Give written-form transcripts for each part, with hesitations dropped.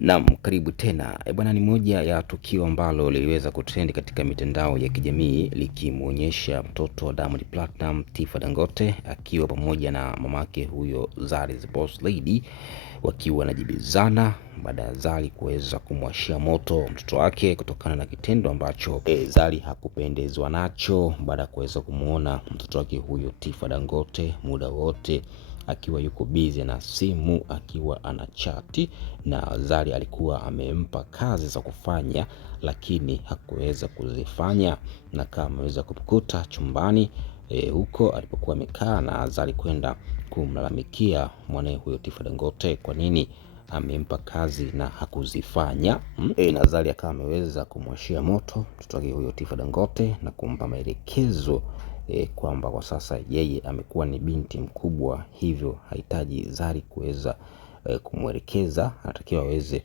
Naam, karibu tena. Bwana, ni moja ya tukio ambalo liliweza kutrend katika mitandao ya kijamii likimuonyesha mtoto wa Diamond Platinum, Tifa Dangote akiwa pamoja na mamake huyo Zari the Boss Lady wakiwa wanajibizana baada ya Zari kuweza kumwashia moto mtoto wake kutokana na kitendo ambacho Zari hakupendezwa nacho baada ya kuweza kumuona mtoto wake huyo Tifa Dangote muda wote akiwa yuko busy na simu akiwa anachati, na Zari alikuwa amempa kazi za kufanya lakini hakuweza kuzifanya, na kama ameweza kumkuta chumbani huko alipokuwa amekaa, na Zari kwenda kumlalamikia mwanae huyo Tifa Dangote kwa nini amempa kazi na hakuzifanya. Na Zari akawa ameweza kumwashia moto mtoto wake huyo Tifa Dangote na kumpa maelekezo kwamba kwa sasa yeye amekuwa ni binti mkubwa, hivyo hahitaji Zari kuweza kumwelekeza, anatakiwa aweze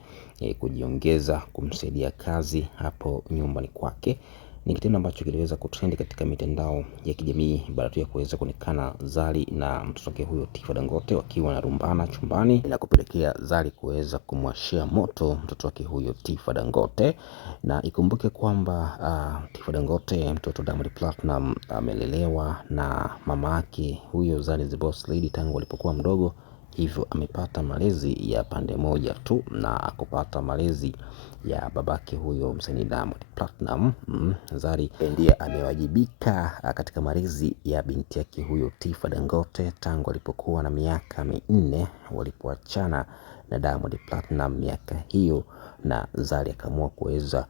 kujiongeza kumsaidia kazi hapo nyumbani kwake. Ni kitendo ambacho kiliweza kutrend katika mitandao ya kijamii baada tu ya kuweza kuonekana Zari na mtoto wake huyo Tifa Dangote wakiwa wanarumbana chumbani, na kupelekea Zari kuweza kumwashia moto mtoto wake huyo Tifa Dangote. Na ikumbuke kwamba Tifa Dangote, mtoto Diamond Platinum, amelelewa na mama yake huyo Zari the Boss Lady tangu alipokuwa mdogo, hivyo amepata malezi ya pande moja tu na akupata malezi ya babake huyo msanii Diamond Platinum. Zari ndiye amewajibika katika malezi ya binti yake huyo Tifa Dangote tangu alipokuwa na miaka minne walipoachana na Diamond Platinum miaka hiyo, na Zari akaamua kuweza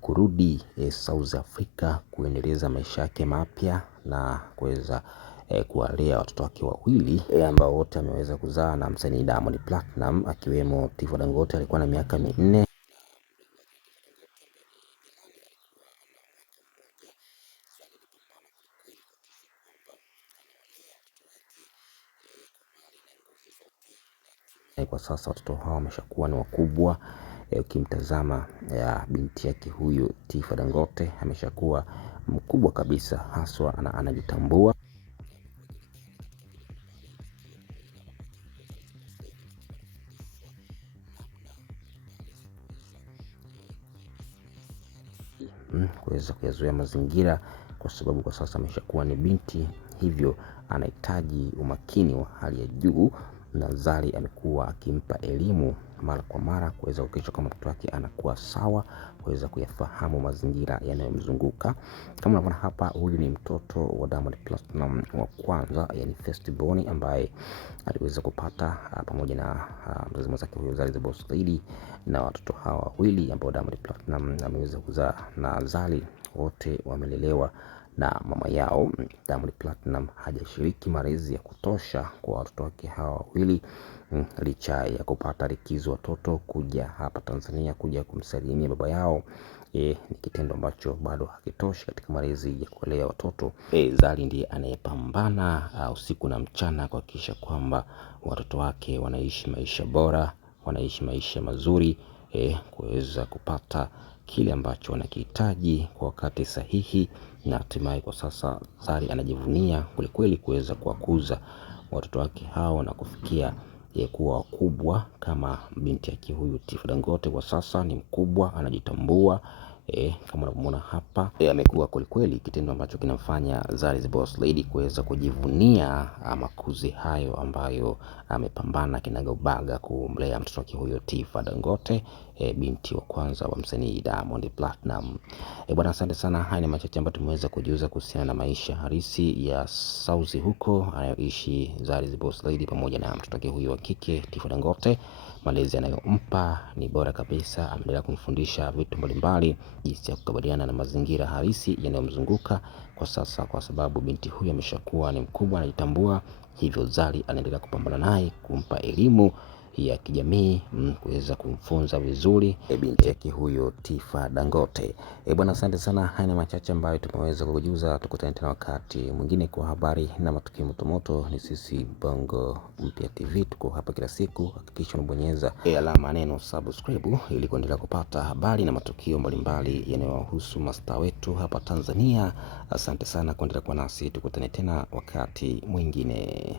kurudi South Africa kuendeleza maisha yake mapya na kuweza kuwalea watoto wake wawili ambao wote ameweza kuzaa na msanii Diamond Platinum, akiwemo Tifa Dangote alikuwa na miaka minne. Kwa sasa watoto hao wameshakuwa ni wakubwa. Ukimtazama binti yake huyu Tifa Dangote ameshakuwa mkubwa kabisa, haswa anajitambua. Kuweza kuyazoea mazingira, kwa sababu kwa sasa ameshakuwa ni binti, hivyo anahitaji umakini wa hali ya juu, na Zari amekuwa akimpa elimu mara kwa mara kuweza kuhakikisha kama mtoto wake anakuwa sawa, kuweza kuyafahamu mazingira yanayomzunguka. Kama unavyoona hapa, huyu ni mtoto wa Diamond Platinum wa kwanza, yani first born, ambaye aliweza kupata pamoja na mzazi mwenzake huyo Zari the Boss Lady, na watoto hawa wawili ambao Diamond Platinum ameweza kuzaa na Zari wote wamelelewa na mama yao. Diamond Platinum hajashiriki malezi ya kutosha kwa watoto wake hawa wawili, licha ya kupata likizo watoto kuja hapa Tanzania kuja kumsalimia baba yao. Ni kitendo ambacho bado hakitoshi katika malezi ya kulea watoto. Zari ndiye anayepambana usiku na mchana kuhakikisha kwamba watoto wake wanaishi maisha bora, wanaishi maisha mazuri, kuweza kupata kile ambacho wanakihitaji kwa wakati sahihi. Na hatimaye kwa sasa Zari anajivunia kwelikweli kuweza kuwakuza watoto wake hao na kufikia kuwa wakubwa kama binti yake huyu Tifa Dangote. Kwa sasa ni mkubwa, anajitambua. Kama unavyomuona hapa, amekuwa kwelikweli, kitendo ambacho kinamfanya Zari the Boss Lady kuweza kujivunia makuzi hayo ambayo amepambana kinagaubaga kumlea mtoto wake huyo Tifa Dangote, binti wa kwanza wa msanii Diamond Platinum. Bwana, asante sana. Haya ni machache ambayo tumeweza kujiuza kuhusiana na maisha halisi ya Sauzi huko anayoishi Zari the Boss Lady pamoja na mtoto wake huyo wa kike Tifa Dangote. Malezi anayompa ni bora kabisa, ameendelea kumfundisha vitu mbalimbali, jinsi ya kukabiliana na mazingira halisi yanayomzunguka kwa sasa, kwa sababu binti huyo ameshakuwa ni mkubwa, anajitambua, hivyo Zari anaendelea kupambana naye, kumpa elimu ya kijamii, kuweza kumfunza vizuri binti yake huyo Tifa Dangote. Bwana, asante sana. Haya ni machache ambayo tumeweza kukujuza. Tukutane tena wakati mwingine kwa habari na matukio motomoto. Ni sisi Bongo Mpya TV, tuko hapa kila siku. Hakikisha unabonyeza alama neno subscribe ili kuendelea kupata habari na matukio mbalimbali yanayohusu mastaa wetu hapa Tanzania. Asante sana kuendelea kuwa nasi, tukutane tena wakati mwingine.